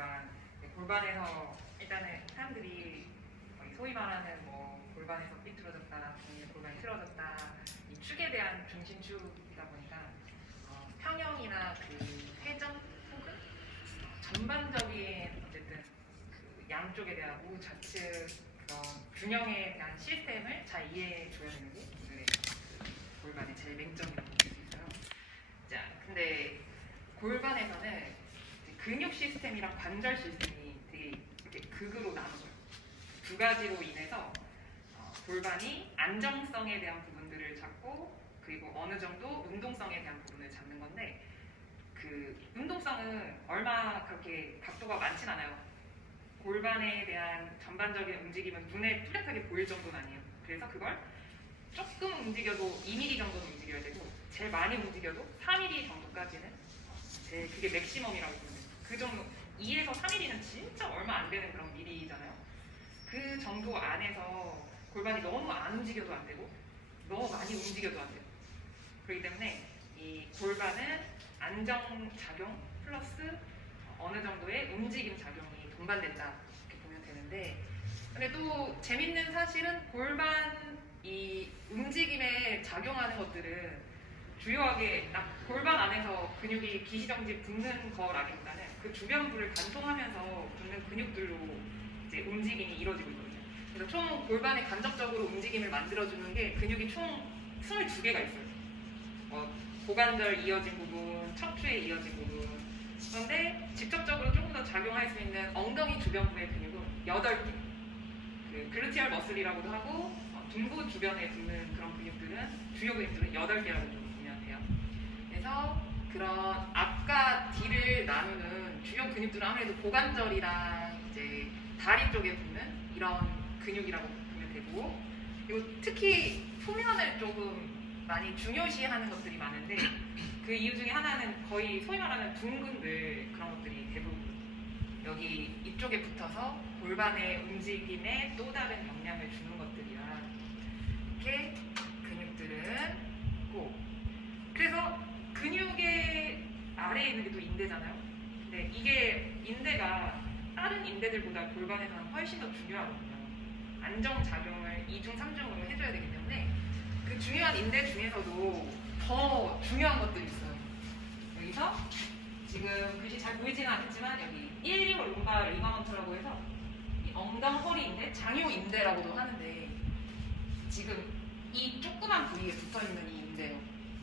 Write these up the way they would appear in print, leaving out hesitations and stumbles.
골반. 골반에서 일단은 사람들이 소위 말하는 뭐 골반에서 삐뚤어졌다, 골반이 틀어졌다, 이 축에 대한 중심축이다 보니까 평형이나 그 회전 혹은 전반적인 어쨌든 그 양쪽에 대한 우좌측 그런 균형에 대한 시스템을 잘 이해해 줘야 되는 게 오늘의 골반의 제일 맹점이라고 볼 수 있어요. 자, 근데 골반에서는 근육 시스템이랑 관절 시스템이 되게 이렇게 극으로 나눠져요. 두 가지로 인해서 골반이 안정성에 대한 부분들을 잡고 그리고 어느 정도 운동성에 대한 부분을 잡는 건데 그 운동성은 얼마 그렇게 각도가 많진 않아요. 골반에 대한 전반적인 움직임은 눈에 뚜렷하게 보일 정도는 아니에요. 그래서 그걸 조금 움직여도 2mm 정도는 움직여야 되고 제일 많이 움직여도 4mm 정도까지는 그게 맥시멈이라고 보면 돼요. 그 정도 2에서 3mm는 진짜 얼마 안 되는 그런 미리잖아요. 그 정도 안에서 골반이 너무 안 움직여도 안 되고 너무 많이 움직여도 안 되고 그렇기 때문에 이 골반은 안정작용 플러스 어느 정도의 움직임 작용이 동반된다 이렇게 보면 되는데 근데 또 재밌는 사실은 골반 이 움직임에 작용하는 것들은 주요하게 골반 안에서 근육이 기시정지 붙는 거라기보다는 그 주변부를 관통하면서 붙는 근육들로 이제 움직임이 이루어지고 있거든요. 그래서 총 골반에 간접적으로 움직임을 만들어주는 게 근육이 총 22개가 있어요. 고관절 이어진 부분, 척추에 이어진 부분. 그런데 직접적으로 조금 더 작용할 수 있는 엉덩이 주변부의 근육은 8개. 그 글루티얼 머슬이라고도 하고 둔부 주변에 붙는 그런 근육들은 주요 근육들은 8개라고 좀 보면 돼요. 그래서 그런 앞과 뒤를 나누는 주요 근육들은 아무래도 고관절이랑 이제 다리 쪽에 붙는 이런 근육이라고 보면 되고 그리고 특히 소면을 조금 많이 중요시하는 것들이 많은데 그 이유 중에 하나는 거의 소위 말하는 둥근들 그런 것들이 대부분 여기 이쪽에 붙어서 골반의 움직임에 또 다른 영향을 주는 것들이라 이렇게 근육들은 있고 그래서 근육의 아래에 있는 게 또 인대잖아요. 근데 이게 인대가 다른 인대들보다 골반에서는 훨씬 더 중요하거든요. 안정작용을 2중, 3중으로 해줘야 되기 때문에 그 중요한 인대 중에서도 더 중요한 것들이 있어요. 여기서 지금 글씨 잘 보이지는 않겠지만 여기 1, 2호 룸바 리가먼트라고 해서 이 엉덩허리 인대, 장요인대라고도 하는데 지금 이 조그만 부위에 붙어있는 이 인대요.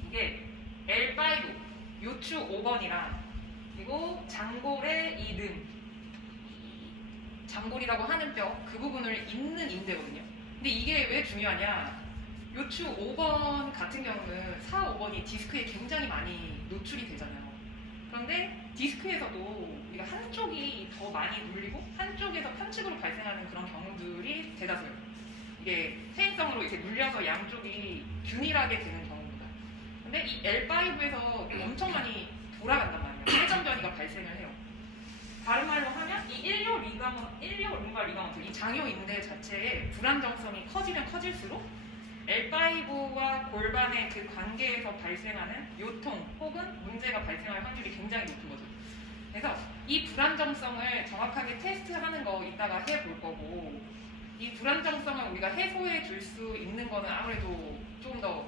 이게 L5, 요추 5번이랑 그리고 장골의 이 능, 장골이라고 하는 뼈, 그 부분을 잇는 인대거든요. 근데 이게 왜 중요하냐? 요추 5번 같은 경우는 4, 5번이 디스크에 굉장히 많이 노출이 되잖아요. 그런데 디스크에서도 우리가 한쪽이 더 많이 눌리고 한쪽에서 편측으로 발생하는 그런 경우들이 대다수예요. 이게 퇴행성으로 이렇게 눌려서 양쪽이 균일하게 되는 경우입니다. 근데 이 L5에서 엄청 많이 돌아간단 말이에요. 회전변이가 발생을 해요. 다른 말로 하면 이 1호 룸바 리가먼트, 이 장요인대 자체의 불안정성이 커지면 커질수록 L5와 골반의 그 관계에서 발생하는 요통 혹은 문제가 발생할 확률이 굉장히 높은 거죠. 그래서 이 불안정성을 정확하게 테스트하는 거 이따가 해볼 거고 이 불안정성을 우리가 해소해 줄 수 있는 거는 아무래도 조금 더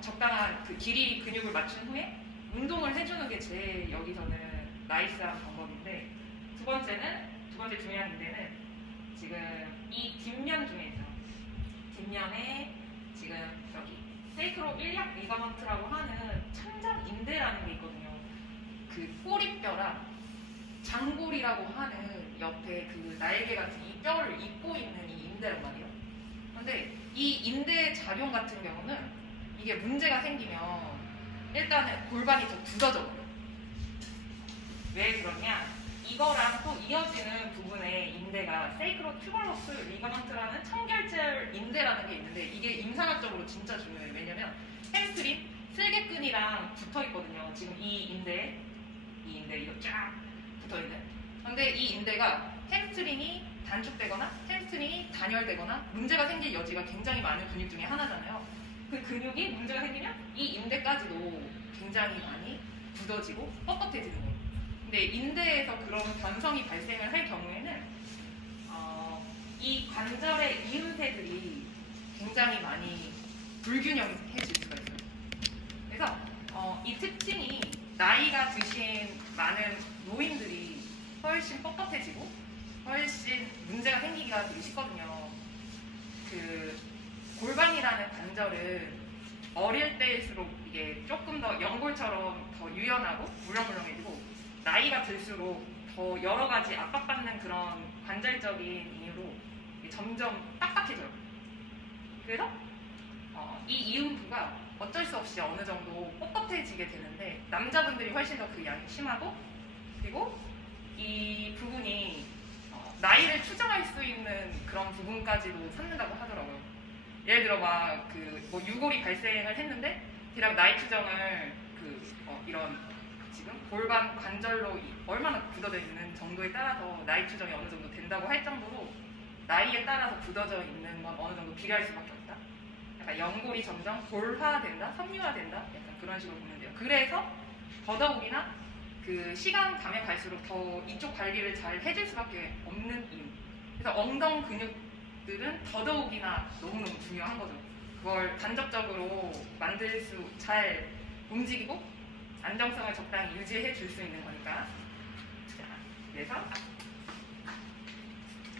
적당한 그 길이 근육을 맞춘 후에 운동을 해주는 게 제일 여기서는 나이스한 방법인데 두 번째 중요한 인대는 지금 이 뒷면 중에 있어요. 뒷면에 지금 여기 세이크로 일약 리가먼트라고 하는 창작 인대라는 게 있거든요. 그 꼬리뼈랑 장골이라고 하는 옆에 그 날개 같은 이 뼈를 잇고 있는 이 인대란 말이에요. 그런데 이 인대 작용 같은 경우는 이게 문제가 생기면 일단은 골반이 더 굳어져 버려요. 왜 그러냐? 이거랑 또 이어지는 부분에 인대가 세이크로 튜버러스 리가먼트라는 청결절 인대라는 게 있는데 이게 임상학적으로 진짜 중요해요. 왜냐면 햄스트링, 슬개끈이랑 붙어있거든요. 지금 이 인대 이거 쫙 붙어있는. 근데 이 인대가 햄스트링이 단축되거나 햄스트링이 단열되거나 문제가 생길 여지가 굉장히 많은 근육 중에 하나잖아요. 그 근육이 문제가 생기면 이 인대까지도 굉장히 많이 굳어지고 뻣뻣해지는 거예요. 근데 이제 인대에서 그런 변성이 발생을 할 경우에는 이 관절의 이음새들이 굉장히 많이 불균형해질 수가 있어요. 그래서 이 특징이 나이가 드신 많은 노인들이 훨씬 뻣뻣해지고 훨씬 문제가 생기기가 되게 쉽거든요. 그 골반이라는 관절은 어릴 때일수록 이게 조금 더 연골처럼 더 유연하고 물렁물렁해지고 나이가 들수록 더 여러 가지 압박받는 그런 관절적인 이유로 점점 딱딱해져요. 그래서 이 이음부가 어쩔 수 없이 어느 정도 뻣뻣해지게 되는데 남자분들이 훨씬 더 그 양이 심하고 그리고 이 부분이 나이를 추정할 수 있는 그런 부분까지도 찾는다고 하더라고요. 예를 들어 막 뭐 유골이 발생을 했는데 대략 나이 추정을 이런 지금 골반 관절로 얼마나 굳어져 있는 정도에 따라서 나이 추정이 어느 정도 된다고 할 정도로 나이에 따라서 굳어져 있는 건 어느 정도 비례할 수밖에 없다. 약간 연골이 점점 골화된다, 섬유화된다, 약간 그런 식으로 보면 돼요. 그래서 더더욱이나 그 시간 가면 갈수록 더 이쪽 관리를 잘 해줄 수밖에 없는 이유. 그래서 엉덩 근육들은 더더욱이나 너무너무 중요한 거죠. 그걸 간접적으로 만들 수, 잘 움직이고 안정성을 적당히 유지해 줄 수 있는 거니까. 자, 그래서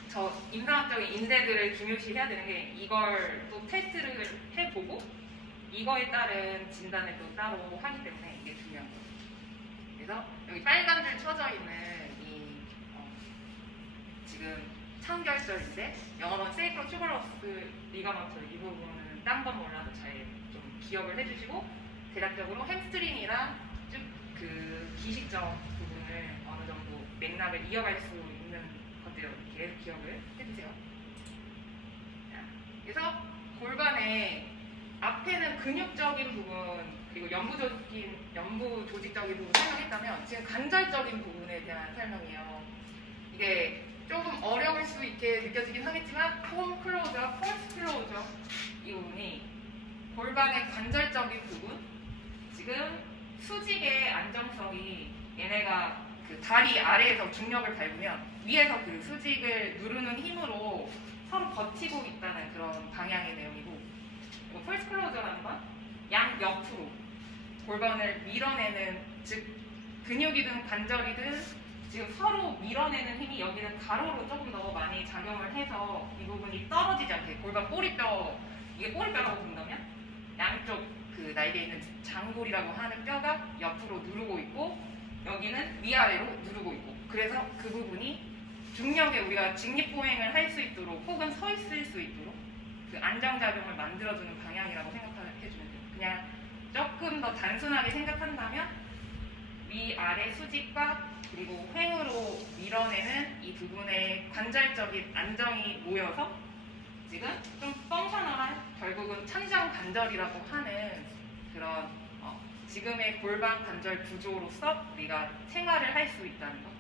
저 임상학적인 인대들을 중요시해야 되는 게 이걸 또 테스트를 해보고 이거에 따른 진단을 또 따로 하기 때문에 이게 중요한 거예요. 그래서 여기 빨간 줄 쳐져 있는 이 지금 참결절인데 영어로는 세이크로 튜버러스 리가먼트 이 부분은 딴 건 몰라도 잘 좀 기억을 해주시고 대략적으로 햄스트링이랑 쭉 그 기식점 부분을 어느 정도 맥락을 이어갈 수 있는 것들을 이렇게 기억을 해주세요. 자, 그래서 골반의 앞에는 근육적인 부분 그리고 연부 조직적인 부분 설명했다면 지금 관절적인 부분에 대한 설명이에요. 이게 조금 어려울 수 있게 느껴지긴 하겠지만 폼 클로저, 폴스 클로저 이 부분이 골반의 관절적인 부분 지금 수직의 안정성이 얘네가 그 다리 아래에서 중력을 밟으면 위에서 그 수직을 누르는 힘으로 서로 버티고 있다는 그런 방향의 내용이고 폴스 클로저라는 건 양옆으로 골반을 밀어내는 즉 근육이든 관절이든 지금 서로 밀어내는 힘이 여기는 가로로 조금 더 많이 작용을 해서 이 부분이 떨어지지 않게 골반 꼬리뼈 이게 꼬리뼈라고 본다면 양쪽 그 날개에 있는 장골이라고 하는 뼈가 옆으로 누르고 있고 여기는 위아래로 누르고 있고 그래서 그 부분이 중력에 우리가 직립보행을 할 수 있도록 혹은 서 있을 수 있도록 그 안정작용을 만들어주는 방향이라고 생각해주면 돼요. 그냥 조금 더 단순하게 생각한다면 위아래 수직과 그리고 횡으로 밀어내는 이 부분의 관절적인 안정이 모여서 지금 좀 펑셔널한 결국은 천장 관절이라고 하는 그런 지금의 골반 관절 구조로서 우리가 생활을 할 수 있다는 것.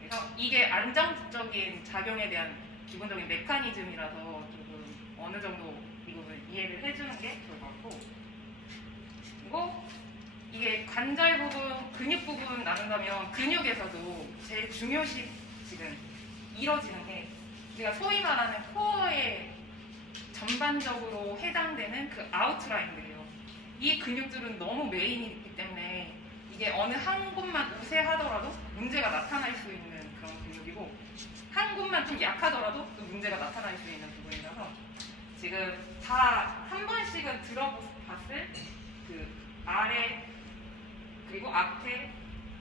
그래서 이게 안정적인 작용에 대한 기본적인 메커니즘이라서 조금 어느 정도 이 부분을 이해를 해주는 게 좋을 것 같고 그리고 이게 관절 부분, 근육 부분 나눈다면 근육에서도 제일 중요시 지금 이뤄지는 게 우리가 소위 말하는 코어에 전반적으로 해당되는 그 아웃라인들이에요. 이 근육들은 너무 메인이기 때문에 이게 어느 한 곳만 우세하더라도 문제가 나타날 수 있는 그런 근육이고 한 곳만 좀 약하더라도 또 문제가 나타날 수 있는 부분이라서 지금 다 한 번씩은 들어봤을 그 아래 그리고 앞에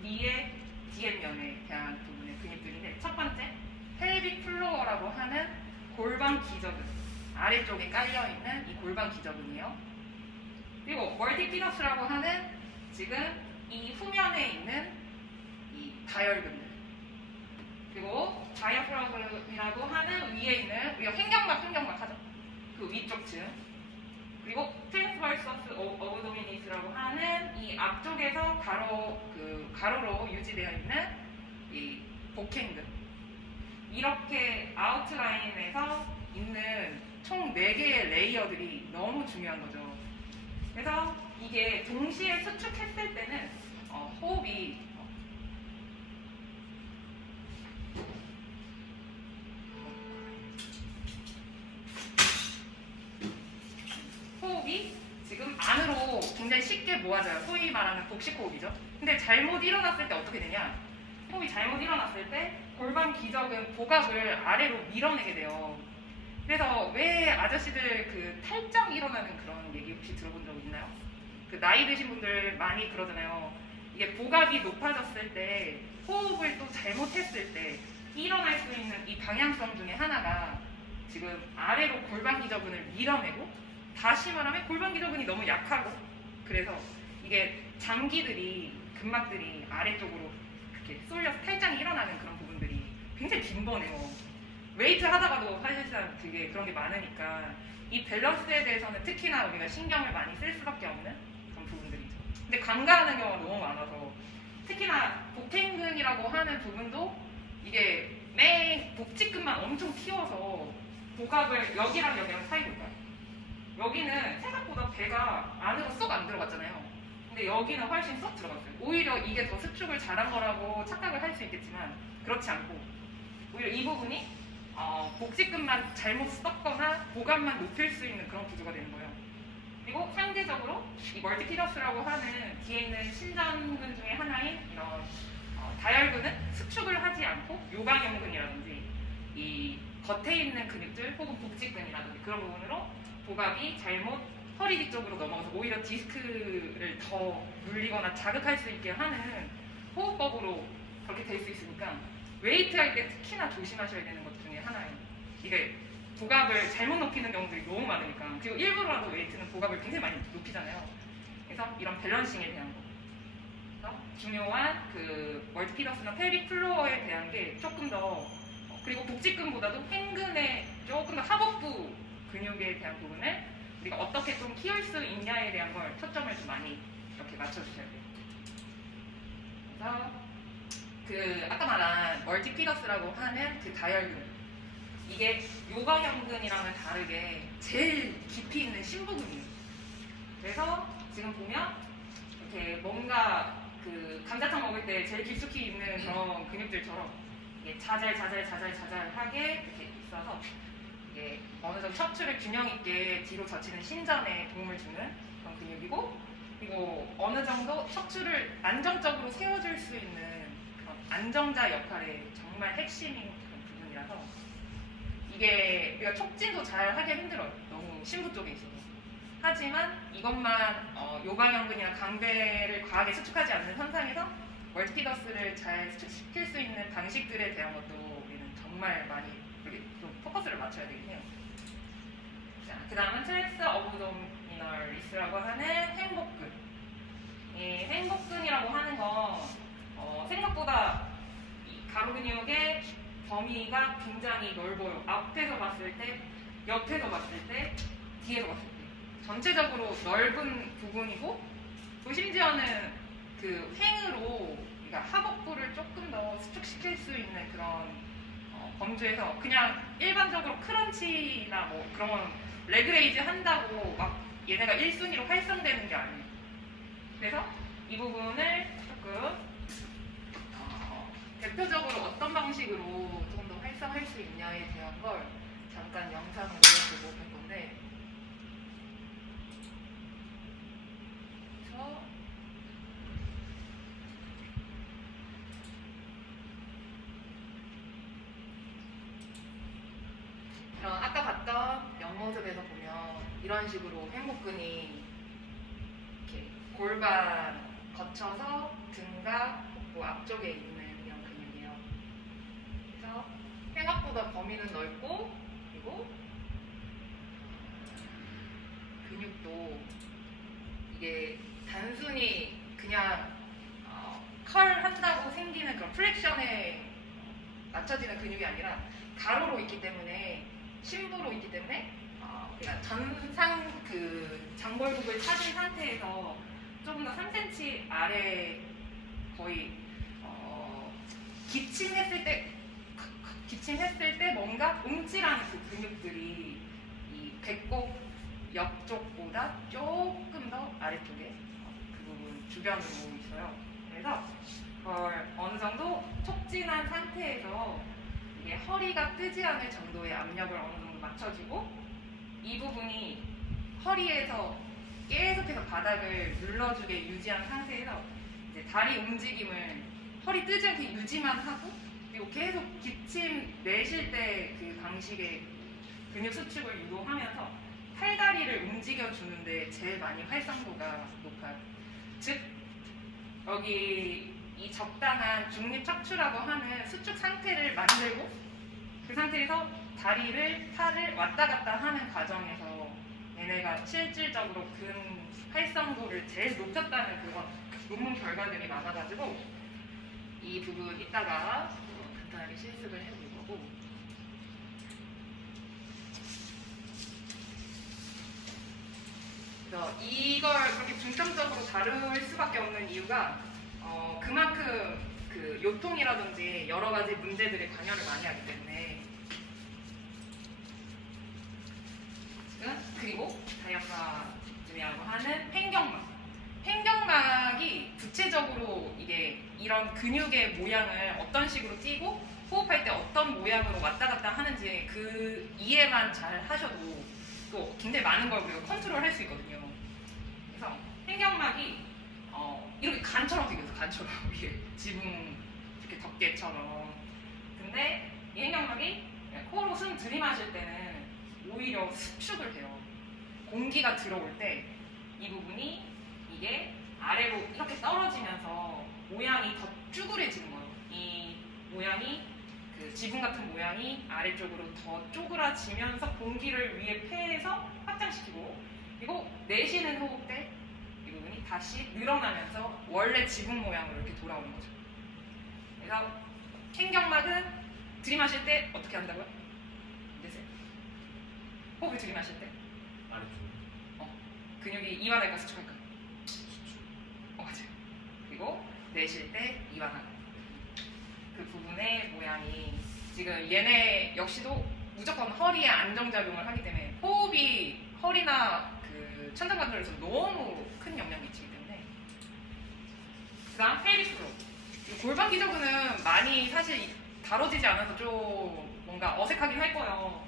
위에 뒤에면에 대한 부분의 근육들인데 첫 번째 펠빅 플로어라고 하는 골반 기저근 아래쪽에 깔려있는 이 골반 기저근이에요. 그리고 멀티피너스라고 하는 지금 이 후면에 있는 이 다혈근들 그리고 다이아프라그이라고 하는 위에 있는 우리가 횡격막 하죠. 그 위쪽 층 그리고 트랜스버서스 어브도미니스라고 하는 이 앞쪽에서 가로로 유지되어 있는 이 복행근 이렇게 아웃라인에서 있는 총 4개의 레이어들이 너무 중요한 거죠. 그래서 이게 동시에 수축했을 때는 호흡이 모아져요. 소위 말하는 복식 호흡이죠. 근데 잘못 일어났을 때 어떻게 되냐? 호흡이 잘못 일어났을 때 골반 기적은 복압을 아래로 밀어내게 돼요. 그래서 왜 아저씨들 그 탈장 일어나는 그런 얘기 혹시 들어본 적 있나요? 그 나이 드신 분들 많이 그러잖아요. 이게 복압이 높아졌을 때 호흡을 또 잘못했을 때 일어날 수 있는 이 방향성 중에 하나가 지금 아래로 골반 기저근을 밀어내고, 다시 말하면 골반 기저근이 너무 약하고, 그래서 이게 장기들이 근막들이 아래쪽으로 이렇게 쏠려서 탈장이 일어나는 그런 부분들이 굉장히 빈번해요. 웨이트 하다가도 사실상 되게 그런 게 많으니까 이 밸런스에 대해서는 특히나 우리가 신경을 많이 쓸 수밖에 없는 그런 부분들이죠. 근데 간과하는 경우가 너무 많아서, 특히나 복탱근이라고 하는 부분도 이게 매 복직근만 엄청 튀어서 복압을 여기랑 여기랑 사이로 가요. 여기는 생각보다 배가 안으로 쏙 안 들어갔잖아요. 근데 여기는 훨씬 쏙 들어갔어요. 오히려 이게 더 수축을 잘한 거라고 착각을 할 수 있겠지만 그렇지 않고, 오히려 이 부분이 복직근만 잘못 썼거나 복압만 높일 수 있는 그런 구조가 되는 거예요. 그리고 상대적으로 이 멀티피러스라고 하는 뒤에 있는 신전근 중에 하나인 이런 다혈근은 수축을 하지 않고 요방형근이라든지 이 겉에 있는 근육들 혹은 복직근이라든지 그런 부분으로 복압이 잘못 허리 뒤쪽으로 넘어가서 오히려 디스크를 더 눌리거나 자극할 수 있게 하는 호흡법으로 그렇게 될 수 있으니까 웨이트 할 때 특히나 조심하셔야 되는 것 중에 하나예요. 이게 복압을 잘못 높이는 경우들이 너무 많으니까. 그리고 일부러라도 웨이트는 복압을 굉장히 많이 높이잖아요. 그래서 이런 밸런싱에 대한 거, 그래서 중요한 그 멀티피러스나 펠빅 플로어에 대한 게 조금 더, 그리고 복직근보다도 행근의 조금 더 하복부 근육에 대한 부분을 우리가 어떻게 좀 키울 수 있냐에 대한 걸 초점을 좀 많이 이렇게 맞춰주셔야 돼요. 그래서 그 아까 말한 멀티피러스라고 하는 그 다혈근, 이게 요방형근이랑은 다르게 제일 깊이 있는 심부근이에요. 그래서 지금 보면 이렇게 뭔가 그 감자탕 먹을 때 제일 깊숙이 있는 그런 근육들처럼 이게 자잘하게 이렇게 있어서 이게 어느 정도 척추를 균형 있게 뒤로 젖히는 신전에 도움을 주는 그런 근육이고, 그리고 어느 정도 척추를 안정적으로 세워줄 수 있는 그런 안정자 역할의 정말 핵심인 그런 부분이라서, 이게 우리가 촉진도 잘 하기 힘들어요. 너무 심부 쪽에 있어서. 하지만 이것만 요방형근이나 강배를 과하게 수축하지 않는 현상에서 멀티피러스를 잘 수축시킬 수 있는 방식들에 대한 것도 우리는 정말 많이 좀 포커스를 맞춰야 되긴 해요. 자, 그 다음은 트랜스 어브도미널리스라고 하는 행복근. 이 행복근이라고 하는 건 생각보다 이 가로 근육의 범위가 굉장히 넓어요. 앞에서 봤을 때, 옆에서 봤을 때, 뒤에서 봤을 때 전체적으로 넓은 부분이고, 또 심지어는 그 횡으로 그러니까 하복부를 조금 더 수축시킬 수 있는 그런 범주에서 그냥 일반적으로 크런치나 뭐 그런 레그레이즈 한다고 막 얘네가 1순위로 활성되는 게 아니에요. 그래서 이 부분을 조금 대표적으로 어떤 방식으로 좀 더 활성화할 수 있냐에 대한 걸 잠깐 영상으로 보고 볼 건데, 그래서 아까 봤던 옆모습에서 보면 이런 식으로 행복근이 이렇게 골반 거쳐서 등과 복부 앞쪽에 있는 이런 근육이에요. 그래서 생각보다 범위는 넓고, 그리고 근육도 이게 단순히 그냥 컬 한다고 생기는 그런 플렉션에 맞춰지는 근육이 아니라 가로로 있기 때문에, 심부로 있기 때문에 우리가 전상 그 장벌국을 찾은 상태에서 조금 더 3cm 아래 거의 기침했을 때 뭔가 움찔하는 그 근육들이 이 배꼽 옆쪽보다 조금 더 아래쪽에 그 부분 주변으로 있어요. 그래서 그걸 어느 정도 촉진한 상태에서 이게 허리가 뜨지 않을 정도의 압력을 어느 정도 맞춰주고, 이 부분이 허리에서 계속해서 바닥을 눌러주게 유지한 상태에서 이제 다리 움직임을 허리 뜨지 않게 유지만 하고, 그리고 계속 기침 내쉴 때 그 방식의 근육 수축을 유도하면서 팔다리를 움직여주는데 제일 많이 활성도가 높아요. 즉 여기 이 적당한 중립 척추라고 하는 수축 상태를 만들고, 그 상태에서 다리를, 팔을 왔다 갔다 하는 과정에서 얘네가 실질적으로 근 활성도를 제일 높였다는 그런 논문 결과들이 많아가지고 이 부분 이따가 간단하게 실습을 해볼 거고, 그래서 이걸 그렇게 중점적으로 다룰 수밖에 없는 이유가 그만큼 그 요통이라든지 여러 가지 문제들에 관여를 많이 하기 때문에. 그리고 다이아프라즘이라고 하는 횡격막. 횡격막이 구체적으로 이게 이런 근육의 모양을 어떤 식으로 띄고 호흡할 때 어떤 모양으로 왔다 갔다 하는지 그 이해만 잘 하셔도 또 굉장히 많은 걸 우리가 컨트롤 할 수 있거든요. 그래서 횡격막이 이렇게 간처럼 생겼어. 간처럼 이게 지붕 이렇게 덮개처럼. 근데 이 횡격막이 코로 숨 들이마실 때는 오히려 수축을 해요. 공기가 들어올 때 이 부분이 이게 아래로 이렇게 떨어지면서 모양이 더 쭈그레지는 거예요. 이 모양이 그 지붕 같은 모양이 아래쪽으로 더 쪼그라지면서 공기를 위에 폐해서 확장시키고, 그리고 내쉬는 호흡 때 이 부분이 다시 늘어나면서 원래 지붕 모양으로 이렇게 돌아오는 거죠. 그래서 횡격막은 들이마실 때 어떻게 한다고요? 내세요. 호흡을 들이마실 때 아래쪽. 근육이 이완할까 수축할까? 맞아요. 그리고 내쉴 때 이완하고. 그 부분의 모양이 지금 얘네 역시도 무조건 허리에 안정작용을 하기 때문에 호흡이 허리나 그 천장관절에서 너무 큰 영향을 미치기 때문에. 그 다음 펠비스 플로어. 골반 기저근은 많이 사실 다뤄지지 않아서 좀 뭔가 어색하긴 할 거예요.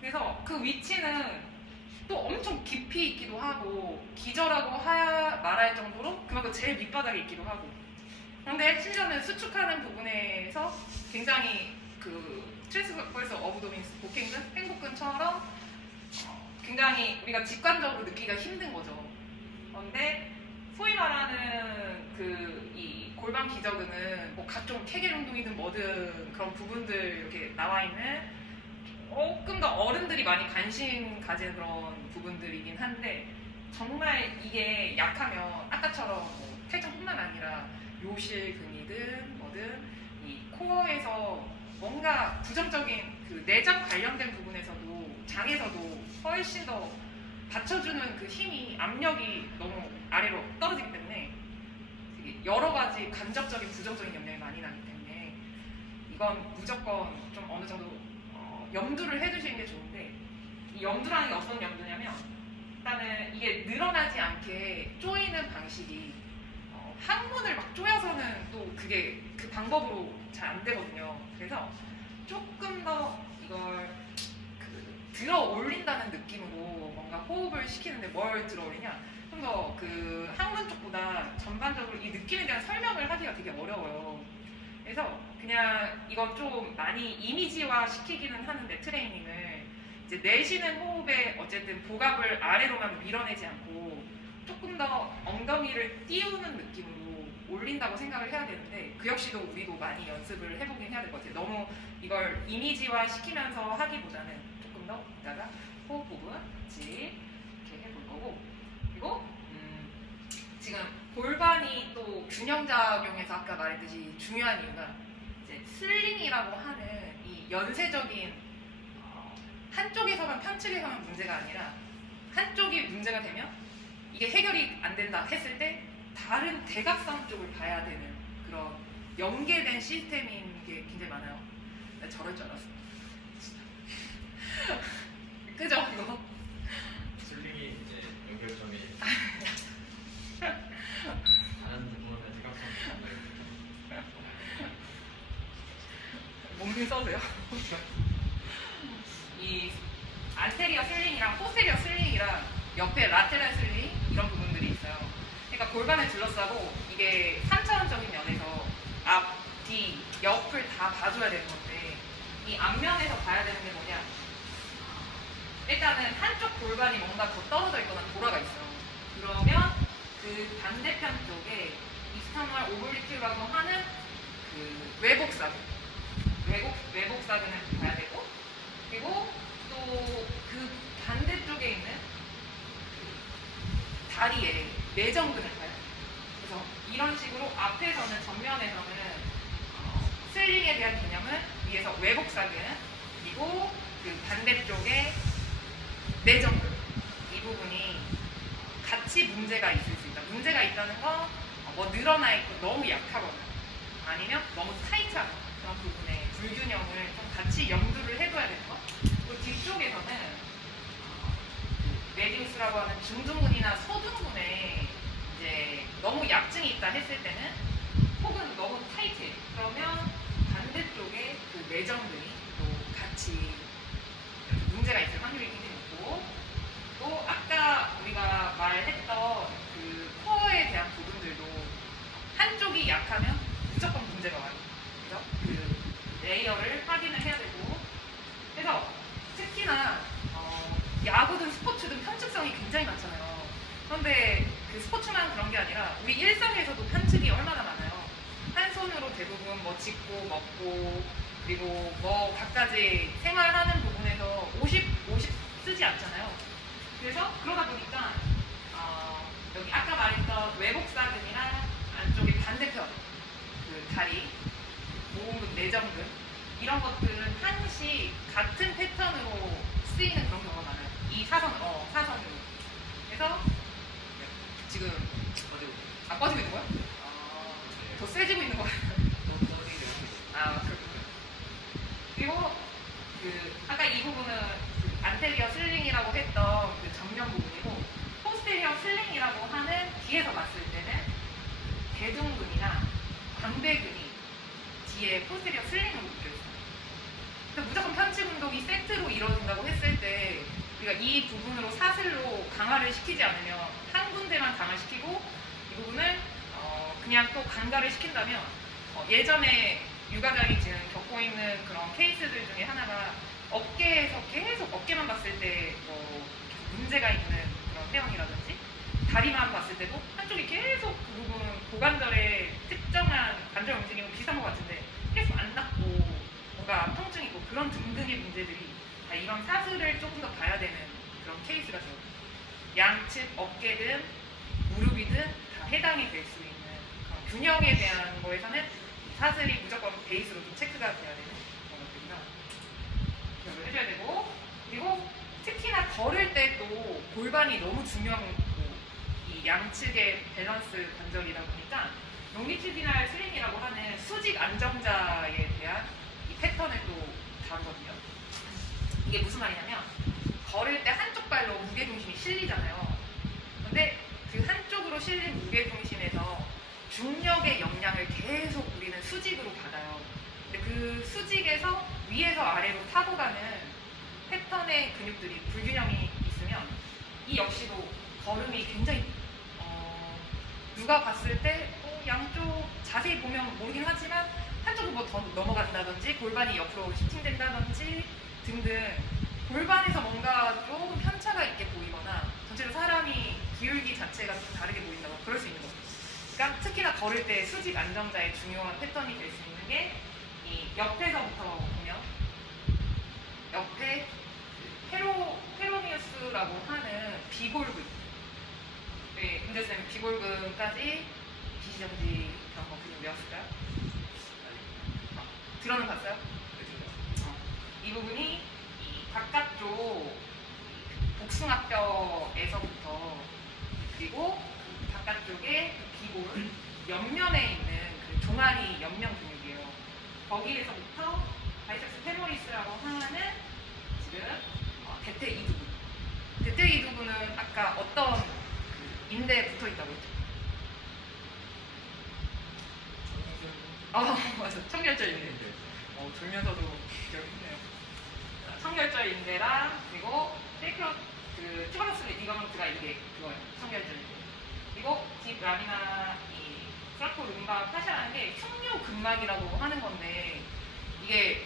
그래서 그 위치는 또 엄청 깊이 있기도 하고 기저라고 말할 정도로 그만큼 제일 밑바닥에 있기도 하고. 그런데 심지어는 수축하는 부분에서 굉장히 그 트랜스버스 어브도미너스 복행근, 횡복근처럼 굉장히 우리가 직관적으로 느끼기가 힘든 거죠. 그런데 소위 말하는 그 이 골반 기저근은 뭐 각종 케겔 운동이든 뭐든 그런 부분들 이렇게 나와 있는 조금 더 어른들이 많이 관심 가진 그런 부분들이긴 한데, 정말 이게 약하면 아까처럼 뭐 탈장뿐만 아니라 요실근이든 뭐든 이 코어에서 뭔가 부정적인 그 내장 관련된 부분에서도 장에서도 훨씬 더 받쳐주는 그 힘이, 압력이 너무 아래로 떨어지기 때문에 여러 가지 간접적인 부정적인 영향이 많이 나기 때문에 이건 무조건 좀 어느 정도 염두를 해주시는 게 좋은데, 이 염두라는 게 어떤 염두냐면 일단은 이게 늘어나지 않게 조이는 방식이 항문을 막 조여서는 또 그게 그 방법으로 잘 안 되거든요. 그래서 조금 더 이걸 들어 올린다는 느낌으로 뭔가 호흡을 시키는데 뭘 들어 올리냐, 좀 더 그 항문 쪽보다 전반적으로 이 느낌에 대한 설명을 하기가 되게 어려워요. 그래서 그냥 이건 좀 많이 이미지화 시키기는 하는데, 트레이닝을 이제 내쉬는 호흡에 어쨌든 복압을 아래로만 밀어내지 않고 조금 더 엉덩이를 띄우는 느낌으로 올린다고 생각을 해야 되는데, 그 역시도 우리도 많이 연습을 해보긴 해야 될 것 같아요. 너무 이걸 이미지화 시키면서 하기보다는 조금 더 이따가 호흡 부분 같이 이렇게 해볼 거고. 그리고 지금 골반이 또 균형작용에서 아까 말했듯이 중요한 이유가 이제 슬링이라고 하는 이 연쇄적인 한쪽에서만 편측에서만 문제가 아니라, 한쪽이 문제가 되면 이게 해결이 안 된다 했을 때 다른 대각선 쪽을 봐야 되는 그런 연계된 시스템인 게 굉장히 많아요. 나 저럴 줄 알았어. 그죠? 이거? 슬링이 이제 연결점이 다른 부분에 대각선. 몸을 써도요. 이 안테리어 슬링이랑 포스테리어 슬링이랑 옆에 라테랄 슬링 이런 그러니까 골반을 둘러싸고 이게 3차원적인 면에서 앞, 뒤, 옆을 다 봐줘야 되는 건데 이 앞면에서 봐야 되는 게 뭐냐? 일단은 한쪽 골반이 뭔가 더 떨어져 있거나 돌아가 있어요. 그러면 그 반대편 쪽에 익스터널 오블리큐라고 하는 그 외복사근, 외복사근을 봐야 되고, 그리고 또 그 반대쪽에 있는 그 다리에 내전근을 봐야 돼요. 그래서 이런 식으로 앞에서는 전면에서는 슬링에 대한 개념은 위에서 외복사근, 그리고 그 반대쪽에 내전근, 이 부분이 같이 문제가 있을 수 있다. 문제가 있다는 건 뭐 늘어나 있고 너무 약하거나 아니면 너무 타이트한 그런 부분의 불균형을 좀 같이 염두를 해둬야 되는 것. 그리고 뒤쪽에서는 메디우스라고 하는 중둔근이나 소둔근에 이제 너무 약증이 있다 했을 때는 혹은 너무 타이트해. 그러면 반대쪽에 그 내전근이 또 같이 문제가 있을 확률이 굉장히 높고, 또 아까 우리가 말했던 그 코어에 대한 부분들도 한쪽이 약하면 무조건 문제가 와요. 그죠? 그 레이어를 확인을 해야 되고, 그래서 특히나 야구든 스포츠든 편측성이 굉장히 많잖아요. 그런데 그 스포츠만 그런 게 아니라 우리 일상에서도 편측이 얼마나 많아요. 한 손으로 대부분 뭐 짚고 먹고, 그리고 뭐 갖가지 생활하는 부분에서 50 쓰지 않잖아요. 그래서 그러다 보니까 여기 아까 말했던 외복사근이랑 안쪽에 반대편 그 다리, 모음근, 내전근 이런 것들은 한시 같은 패턴으로 쓰이는 그런 경우가 많아요. 이 사선으로. 그래서 지금 꺼지고 있는 거야? 더 세지고 있는 거야? 그렇군요. 그리고 그 아까 이 부분은 그 안테리어 슬링이라고 했던 그 정면 부분이고, 포스테리어 슬링이라고 하는 뒤에서 봤을 때는 대둔근이나 광배근이 뒤에 포스테리어 슬링으로 묶여있어요. 그래서 무조건 편측 운동이 세트로 이루어진다고 했을 때 우리가 이 부분으로 사슬로 강화를 시키지 않으면 한 군데만 강화시키고 이 부분을 그냥 또 강화를 시킨다면 예전에 육아장이 지금 겪고 있는 그런 케이스들 중에 하나가 어깨에서 계속 어깨만 봤을 때 뭐 문제가 있는 그런 회원이라든지 다리만 봤을 때도 한쪽이 계속 그 부분 고관절의 특정한 관절 움직임은 비슷한 것 같은데 계속 안 낫고 뭔가 통증이 있고 그런 등등의 문제들이 다 이런 사슬을 조금 더 봐야 되는 그런 케이스가 저요. 양측 어깨든 무릎이든 다 해당이 될 수 있는 그런 균형에 대한 거에서는 사슬이 무조건 베이스로 좀 체크가 돼야 되는 그런 것들이나 기억을 해줘야 되고, 그리고 특히나 걸을 때도 골반이 너무 중요하고 이 양측의 밸런스 관절이다 보니까 롱기튜디널 슬링이라고 하는 수직 안정자에 대한 이 패턴을 또 다루거든요. 이게 무슨 말이냐면 걸을 때 한쪽 발로 무게중심이 실리잖아요. 근데 그 한쪽으로 실린 무게중심에서 중력의 영향을 계속 우리는 수직으로 받아요. 근데 그 수직에서 위에서 아래로 타고 가는 패턴의 근육들이 불균형이 있으면 이 역시도 걸음이 굉장히 누가 봤을 때 양쪽 자세히 보면 모르긴 하지만 한쪽으로 뭐 더 넘어간다든지 골반이 옆으로 시팅된다든지 등등 골반에서 뭔가 조금 편차가 있게 보이거나 전체로 사람이 기울기 자체가 좀 다르게 보인다고 그럴 수 있는 거죠. 그러니까 특히나 걸을 때 수직 안정자의 중요한 패턴이 될 수 있는 게 이 옆에서부터 보면 옆에 페로니우스라고 하는 비골근, 네, 은재쌤 비골근까지 비시정지 그런 거 근육 외웠을까요? 들어는 봤어요? 이 부분이 이 바깥쪽 복숭아뼈에서부터 그리고 그 바깥쪽에 그 비골 옆면에 있는 그 종아리 옆면 근육이에요. 거기에서부터 바이셉스 페모리스라고 하는 지금 대퇴 이두근. 대퇴 이두근은 아까 어떤 그 인대에 붙어 있다고 했죠? 맞아. 청결절 인대. 돌면서도 기억이 있네요. 청결절 인대랑 그리고 세이크로 그 티버러스 리가먼트가 이게 그거예요. 청결절 인대. 그리고 그리고 딥 라미나 이 프라코 룸바 파샤라는 게 흉뇨 근막이라고 하는 건데 이게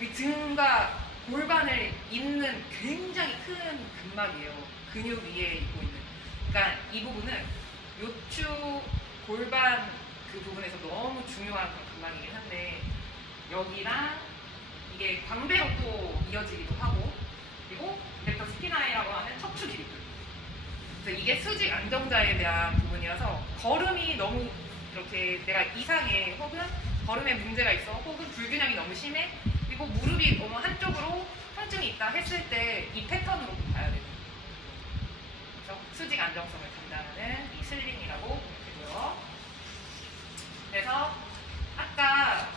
이 등과 골반을 잇는 굉장히 큰 근막이에요. 근육 위에 있고 있는. 그러니까 이 부분은 요추 골반 그 부분에서 너무 중요한 그런 근막이긴 한데 여기랑 이게 광배로 또 이어지기도 하고 그리고 벡터 스피나이라고 하는 척추 기립. 그래서 이게 수직 안정자에 대한 부분이어서 걸음이 너무 이렇게 내가 이상해 혹은 걸음에 문제가 있어 혹은 불균형이 너무 심해 그리고 무릎이 너무 한쪽으로 통증이 있다 했을 때 이 패턴으로 봐야 돼요. 그래서 수직 안정성을 담당하는 이 슬링이라고 보면 되고요. 그래서 아까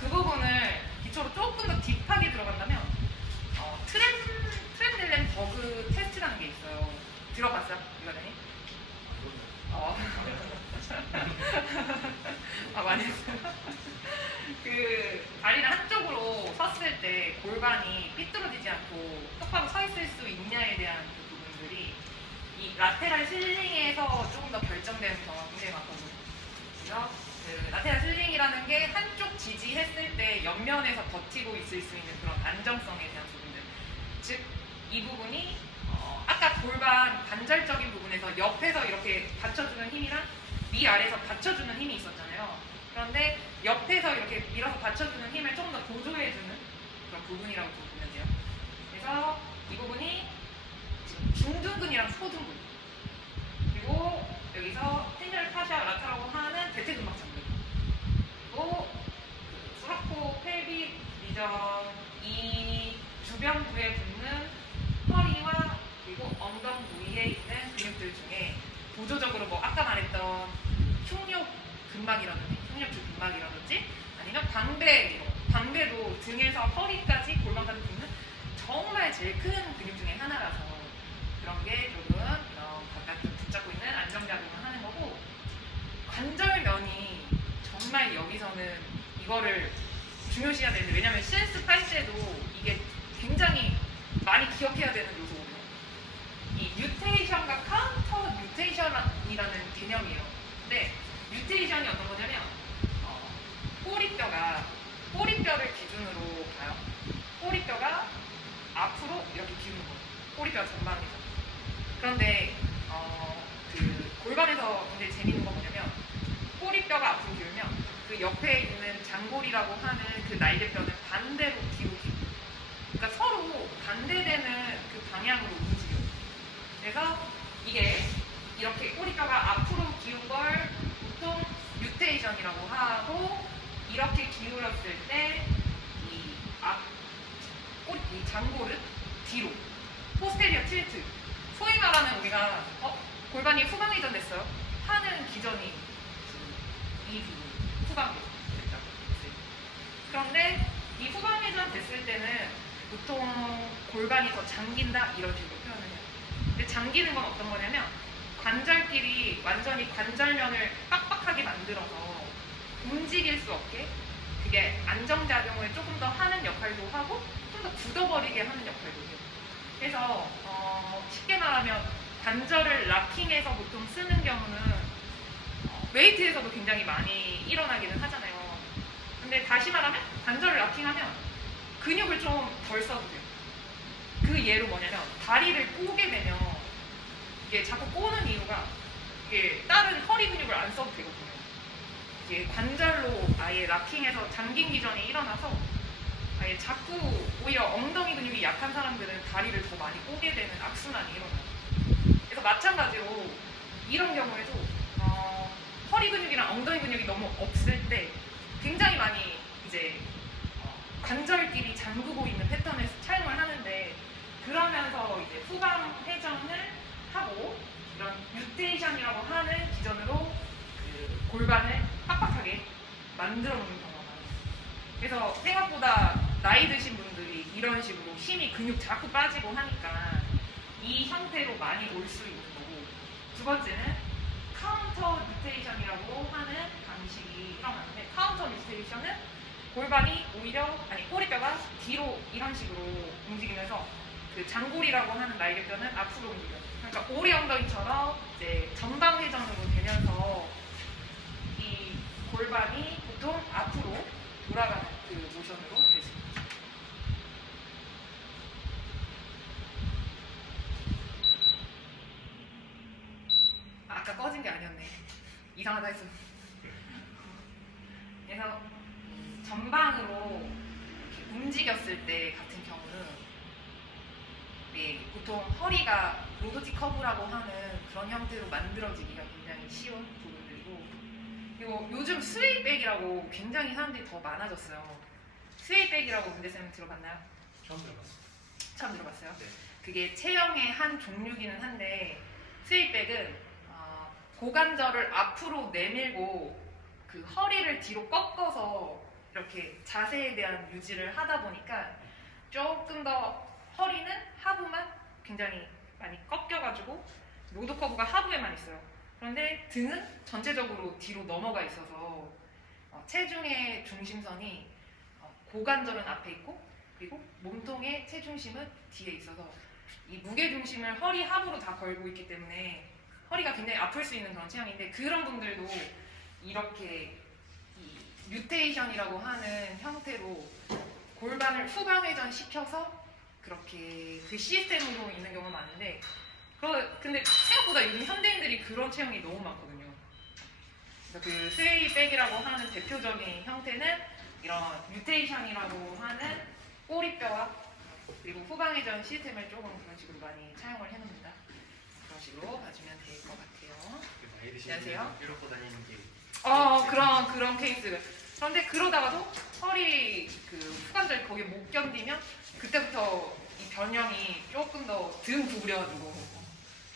그 부분을 기초로 조금 더 딥하게 들어간다면 트렌딜렌 버그 테스트라는 게 있어요. 들어봤어요? 이거는? 많이 했어요. 그 다리를 한쪽으로 섰을 때 골반이 삐뚤어지지 않고 똑바로 서 있을 수 있냐에 대한 그 부분들이 이 라테랄 슬링에서 조금 더 결정되는 경우가 굉장히 많거든요. 그래서 그 라테랄 슬링이라는 게 한쪽 지지했을 때 옆면에서 버티고 있을 수 있는 그런 안정성에 대한 부분들. 즉, 이 부분이 아까 골반 관절적인 부분에서 옆에서 이렇게 받쳐주는 힘이랑 위아래에서 받쳐주는 힘이 있었잖아요. 그런데 옆에서 이렇게 밀어서 받쳐주는 힘을 조금 더 보조해주는 그런 부분이라고 보면 돼요. 그래서 이 부분이 중둔근이랑 소둔근 그리고 여기서 텐저럴 파시아 라타라고 하는 대퇴근막 장근 그리고 그 수라코 펠빅 리전 이 주변부에 붙는 허리와 그리고 엉덩 부위에 있는 근육들 중에 보조적으로 뭐 아까 말했던 흉뇨 근막이라든지 흉뇨추 근막이라든지 아니면 광배도 등에서 허리까지 골반까지 붙는 정말 제일 큰 근육 중에 하나라서 그런 게 조금 이런 바깥쪽 붙잡고 있는 안정작용을 하는 거고 관절면이 정말 여기서는 이거를 중요시해야 되는데 왜냐면 실습할 때도 이게 굉장히 많이 기억해야 되는 요소거든요. 이 뮤테이션과 카운터 뮤테이션이라는 개념이에요. 근데 뮤테이션이 어떤 거냐면 꼬리뼈를 기준으로 봐요. 꼬리뼈가 앞으로 이렇게 기우는 거예요. 꼬리뼈 전방에서. 그런데 그 골반에서 굉장히 재밌는 건 뭐냐면 꼬리뼈가 앞으로 기울면 그 옆에 있는 장골이라고 하는 그 날개뼈는 반대로 기울기. 그러니까 서로 반대되는 그 방향으로 움직여요. 그래서 이게 이렇게 꼬리뼈가 앞으로 기운 걸 보통 뮤테이션이라고 하고 이렇게 기울었을 때 이 장골은 뒤로 포스테리어 틸트 소위 말하는 우리가 골반이 후방회전 됐어요 하는 기전이 이 부분 후방회전 됐죠. 그런데 이 후방회전 됐을 때는 보통 골반이 더 잠긴다 이런 식으로 표현을 해요. 근데 잠기는 건 어떤 거냐면 관절끼리 완전히 관절면을 빡빡하게 만들어서 움직일 수 없게 그게 안정작용을 조금 더 하는 역할도 하고 좀 더 굳어버리게 하는 역할도 해요. 그래서 쉽게 말하면 관절을 락킹해서 보통 쓰는 경우는 웨이트에서도 굉장히 많이 일어나기는 하잖아요. 근데 다시 말하면 관절을 락킹하면 근육을 좀 덜 써도 돼요. 그 예로 뭐냐면 다리를 꼬게 되면 이게 자꾸 꼬는 이유가 이게 다른 허리 근육을 안 써도 되거든요. 이게 관절로 아예 락킹해서 잠긴 기전이 일어나서 아예 자꾸 오히려 엉덩이 근육이 약한 사람들은 다리를 더 많이 꼬게 되는 악순환이 일어나요. 그래서 마찬가지로 이런 경우에도 허리 근육이랑 엉덩이 근육이 너무 없을 때 굉장히 많이 이제 관절끼리 잠그고 있는 패턴을 차용을 하는데 그러면서 이제 후방 회전을 하고 이런 뮤테이션이라고 하는 기전으로 그 골반을 빡빡하게 만들어 놓는 경우가 많아요. 그래서 생각보다 나이 드신 분들이 이런 식으로 힘이 근육 자꾸 빠지고 하니까 이 형태로 많이 올 수 있는 거고 두 번째는 카운터 뮤테이션이라고 하는 방식이 일어나는데 카운터 뮤테이션은 골반이 오히려 꼬리뼈가 뒤로 이런 식으로 움직이면서 그 장골이라고 하는 날개뼈는 앞으로 움직여요. 아까 오리 엉덩이처럼 이제 전방 회전으로 되면서 이 골반이 보통 앞으로 돌아가는 그 모션으로 되습니다. 아까 꺼진 게 아니었네. 이상하다 했어. 그래서 전방으로 이렇게 움직였을 때 같은 경우는 보통 허리가 로도지 커브라고 하는 그런 형태로 만들어지기가 굉장히 쉬운 부분들이고, 그리고 요즘 스웨이백이라고 굉장히 사람들이 더 많아졌어요. 스웨이백이라고 문대쌤 들어봤나요? 처음 들어봤어요. 처음 들어봤어요? 네. 그게 체형의 한 종류기는 한데, 스웨이백은 고관절을 앞으로 내밀고 그 허리를 뒤로 꺾어서 이렇게 자세에 대한 유지를 하다 보니까 조금 더 허리는 하부만 굉장히 많이 꺾여가지고 로드 커브가 하부에만 있어요. 그런데 등은 전체적으로 뒤로 넘어가 있어서 체중의 중심선이 고관절은 앞에 있고, 그리고 몸통의 체중심은 뒤에 있어서 이 무게중심을 허리 하부로 다 걸고 있기 때문에 허리가 굉장히 아플 수 있는 그런 체형인데, 그런 분들도 이렇게 이 뮤테이션이라고 하는 형태로 골반을 후방 회전 시켜서 그렇게 그 시스템으로 있는 경우가 많은데, 근데 생각보다 요즘 현대인들이 그런 체형이 너무 많거든요. 그래서 그 스웨이백이라고 하는 대표적인 형태는 이런 뮤테이션이라고 하는 꼬리뼈와 그리고 후방 회전 시스템을 조금 그런 식으로 많이 차용을 해놓습니다. 그런 식으로 봐주면 될 것 같아요. 나이 드시는 안녕하세요. 분들 이러고 다니는 게 그런 케이스. 그런데 그러다가도 허리 그 후관절 거기 못 견디면 그때부터 이 변형이 조금 더 등 구부려가지고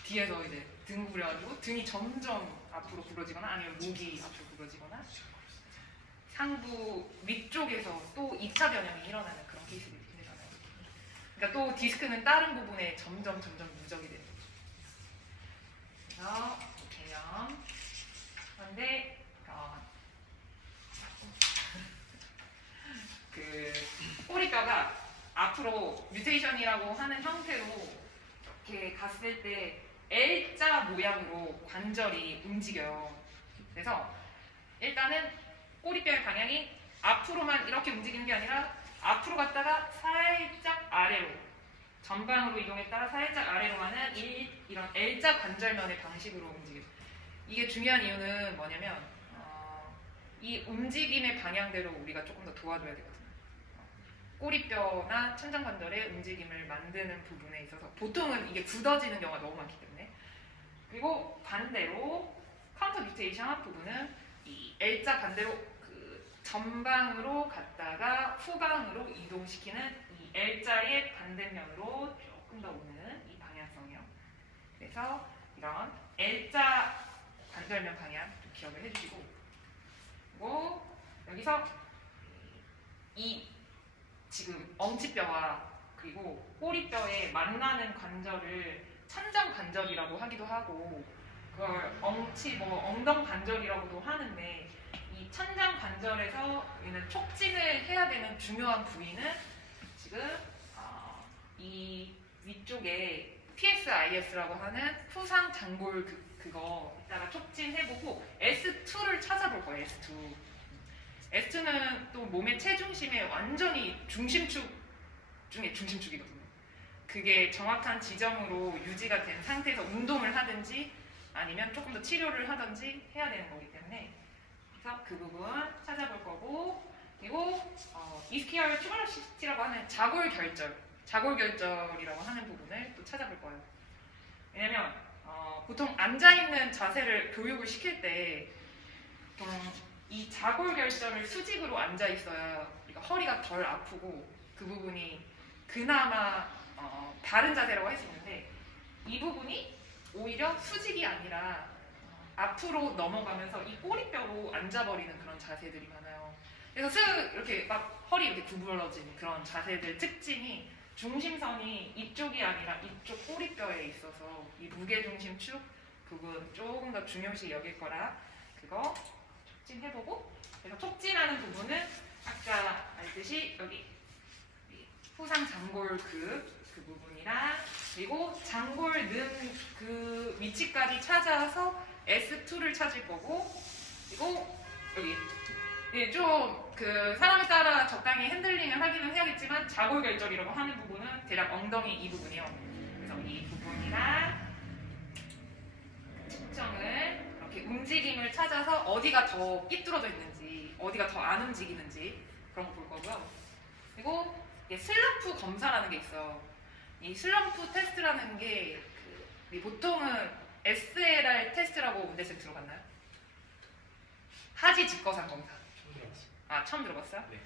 뒤에서 이제 등 구부려가지고 등이 점점 앞으로 구부러지거나 아니면 목이 앞으로 구부러지거나 상부 위쪽에서 또 2차 변형이 일어나는 그런 케이스들이 생기잖아요. 그러니까 또 디스크는 다른 부분에 점점 누적이 되는 거죠. 그래서 개념. 그런데 그 꼬리뼈가 앞으로 뮤테이션이라고 하는 형태로 이렇게 갔을 때 L자 모양으로 관절이 움직여요. 그래서 일단은 꼬리뼈의 방향이 앞으로만 이렇게 움직이는 게 아니라 앞으로 갔다가 살짝 아래로, 전방으로 이동했다가 살짝 아래로 가는 이런 L자 관절면의 방식으로 움직여요. 이게 중요한 이유는 뭐냐면 이 움직임의 방향대로 우리가 조금 더 도와줘야 되거든요. 꼬리뼈나 천장관절의 움직임을 만드는 부분에 있어서 보통은 이게 굳어지는 경우가 너무 많기 때문에. 그리고 반대로 카운터 뮤테이션 부분은 이 L자 반대로 그 전방으로 갔다가 후방으로 이동시키는 이 L자의 반대면으로 조금 더 오는 이 방향성이요. 그래서 이런 L자 관절면 방향 좀 기억을 해주시고, 그리고 여기서 이 지금 엉치뼈와 그리고 꼬리뼈에 만나는 관절을 천장 관절이라고 하기도 하고, 그걸 엉덩 관절이라고도 하는데, 이 천장 관절에서 우리는 촉진을 해야 되는 중요한 부위는 지금 이 위쪽에 PSIS라고 하는 후상 장골 그거 이따가 촉진해보고 S2를 찾아볼 거예요. S2. S2는 또 몸의 체중심의 완전히 중심축 중에 중심축이거든요. 그게 정확한 지점으로 유지가 된 상태에서 운동을 하든지 아니면 조금 더 치료를 하든지 해야 되는 거기 때문에, 그래서 그 부분 찾아볼 거고, 그리고 이스키얼 튜머러시티라고 하는 자골결절이라고 하는 부분을 또 찾아볼 거예요. 왜냐면 보통 앉아있는 자세를 교육을 시킬 때 이 자골결절을 수직으로 앉아있어야 허리가 덜 아프고 그 부분이 그나마 바른 자세라고 할 수 있는데, 이 부분이 오히려 수직이 아니라 앞으로 넘어가면서 이 꼬리뼈로 앉아버리는 그런 자세들이 많아요. 그래서 이렇게 막 허리 이렇게 구부러지는 그런 자세들 특징이 중심선이 이쪽이 아니라 이쪽 꼬리뼈에 있어서 이 무게중심축 부분 조금 더 중요시 여길 거라 그거 촉진해보고, 그래서 촉진하는 부분은 아까 알듯이 여기 후상 장골 그 그 부분이랑 그리고 장골 는 그 위치까지 찾아서 S2를 찾을 거고 그리고 여기 예, 좀 그 사람에 따라 적당히 핸들링을 하기는 해야겠지만 자골 결절이라고 하는 부분은 대략 엉덩이 이 부분이요. 그래서 이 부분이랑 측정을 이렇게 움직임을 찾아서 어디가 더 삐뚤어져 있는지 어디가 더 안 움직이는지 그런 거 볼 거고요. 그리고 슬럼프 검사라는 게 있어요. 이 슬럼프 테스트라는 게 보통은 SLR 테스트라고 문제집 들어봤나요? 하지 직거상 검사. 처음 들어봤어요. 아, 처음 들어봤어요? 네.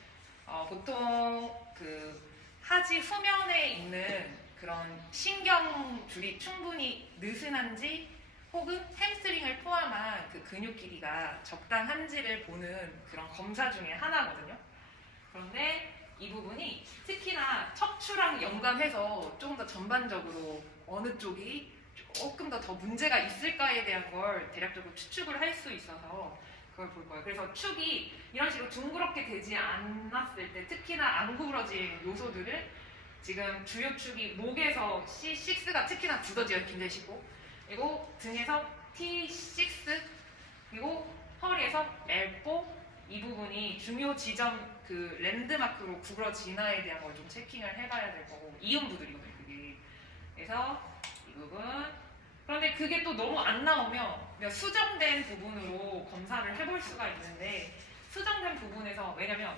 보통 그 하지 후면에 있는 그런 신경줄이 충분히 느슨한지 혹은 햄스트링을 포함한 그 근육 길이가 적당한지를 보는 그런 검사 중에 하나거든요. 그런데 이 부분이 특히나 척추랑 연관해서 조금 더 전반적으로 어느 쪽이 조금 더 문제가 있을까에 대한 걸 대략적으로 추측을 할 수 있어서 그걸 볼 거예요. 그래서 축이 이런 식으로 둥그렇게 되지 않았을 때 특히나 안 구부러진 요소들을 지금 주요 축이 목에서 C6가 특히나 두더지가 굉장히 쉽고 그리고 등에서 T6 그리고 허리에서 L4 이 부분이 중요 지점 그 랜드마크로 구부러지나에 대한 걸 좀 체킹을 해봐야 될 거고 이음부들이거든요 그게. 그래서 이 부분 그런데 그게 또 너무 안 나오면 수정된 부분으로 검사를 해볼 수가 있는데 수정된 부분에서 왜냐면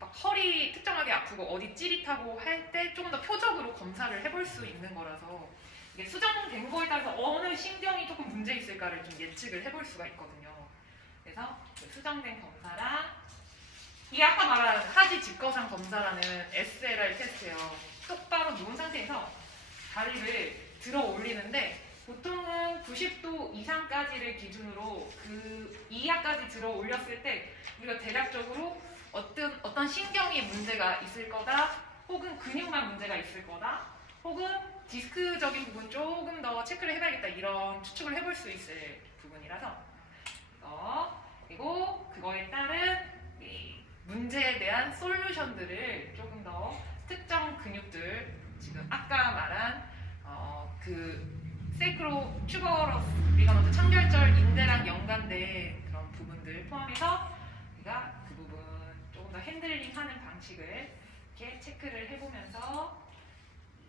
막 허리 특정하게 아프고 어디 찌릿하고 할 때 조금 더 표적으로 검사를 해볼 수 있는 거라서 이게 수정된 거에 따라서 어느 신경이 조금 문제 있을까를 좀 예측을 해볼 수가 있거든요. 그래서 그 수정된 검사랑 이게 아까 말한 하지 직거상 검사라는 SLR 테스트예요. 똑바로 누운 상태에서 다리를 들어 올리는데 보통은 90도 이상까지를 기준으로 그 이하까지 들어 올렸을 때 우리가 대략적으로 어떤 신경이 문제가 있을 거다 혹은 근육만 문제가 있을 거다 혹은 디스크적인 부분 조금 더 체크를 해봐야겠다 이런 추측을 해볼 수 있을 부분이라서 그리고 그거에 따른 문제에 대한 솔루션들을 조금 더 특정 근육들 지금 아까 말한 그 세이크로 튜버러스 리가먼트 청결절 인대랑 연관된 그런 부분들 포함해서 우리가 그 부분 조금 더 핸들링하는 방식을 이렇게 체크를 해보면서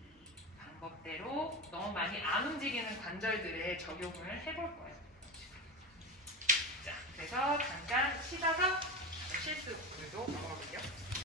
이 방법대로 너무 많이 안 움직이는 관절들에 적용을 해볼 거예요. 자, 그래서 잠깐 쉬다가 실습들도 넘어가 볼게요.